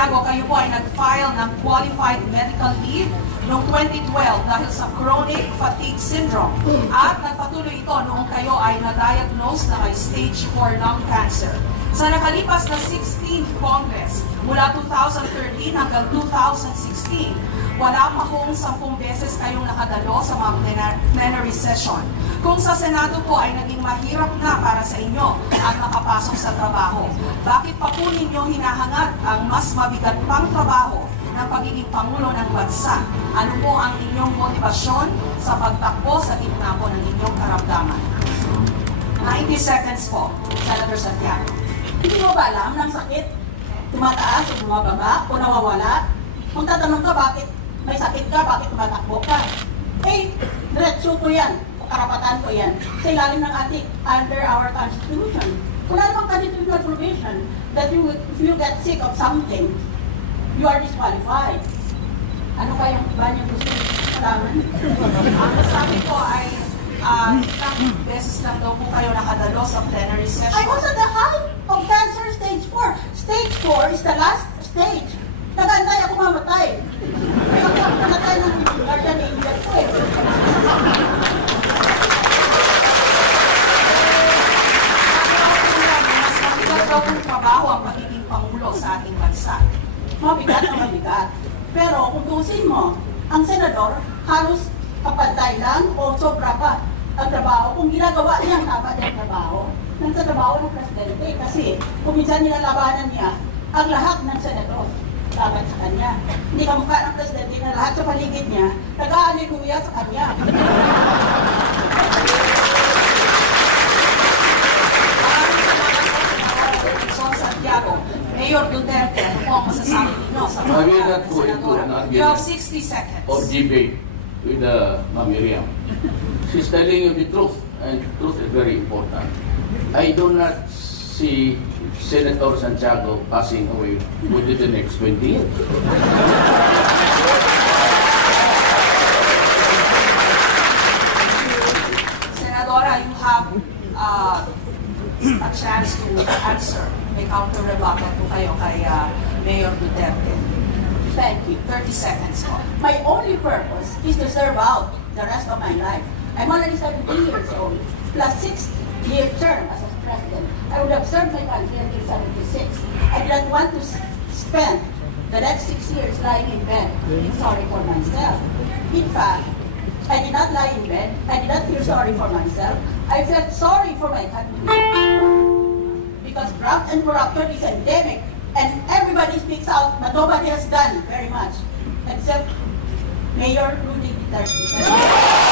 Santiago, kayo po ay nag-file ng qualified medical leave noong 2012 dahil sa chronic fatigue syndrome. At nagpatuloy ito noong kayo ay na-diagnose na kay stage 4 lung cancer. Sa nakalipas na 16th Congress, mula 2013 hanggang 2016, wala pa hong 10 beses kayong nakadalo sa mga plenary session. Kung sa Senado po ay naging mahirap na para sa inyo at makapasok sa trabaho, bakit pa po ninyo hinahangad ang mas mabigat pang trabaho ng pagiging Pangulo ng Bansa? Ano po ang inyong motibasyon sa pagtakbo sa gitna po ng inyong karamdaman? 90 seconds po, Senator Santiago. Hindi mo ba alam ng sakit? Tumataas o bumababa o nawawala? Kung tatanong ka bakit may sakit ka, bakit tumatakbo ka? Eh, diretso ko yan, o karapatan ko yan, sa ilalim ng ating under our Constitution. Wala namang constitutional provision that if you get sick of something, you are disqualified. Ano kayang iba niyo gusto malaman? Ang sabi ko ay ilang beses lang daw po kayo nakadalo sa plenary session. I was at the height of cancer stage 4. Stage 4 is the last stage. Nagantay ako mamatay. Kaya ako namatay ng guardian angel ko eh. Mas mabigat daw ang trabaho ang pagiging Pangulo sa ating bansa. Mabigat na mabigat. Pero kung tuusin mo, ang senador halos kapantay lang o sobra pa ang trabaho kung ginagawa niya ang tama ng trabaho ng sa trabaho ng presidente. Kasi kung minsan nilalabanan niya ang lahat ng senador dapat sa kanya. Hindi kamukha ng presidente na lahat sa paligid niya nag-aalleluya sa kanya. Santiago, Mayor Duterte, ano po ang masasabi ninyo sa mga senadora? You have 60 seconds. Or debate with Ma'am Miriam. She's telling you the truth, and truth is very important. I do not see Senator Santiago passing away within the next 20 years. Senadora, you have a chance to answer. May counter-rebuttal po kayo kay Mayor Duterte. Thank you. 30 seconds po. My only purpose is to serve out the rest of my life. I'm already 70 years old, plus 6-year term as a president. I would have served my country until 76. I did not want to spend the next 6 years lying in bed, feeling sorry for myself. In fact, I did not lie in bed. I did not feel sorry for myself. I felt sorry for my country. Because graft and corruption is endemic, and everybody speaks out, but nobody has done very much, except Mayor Rudy Duterte.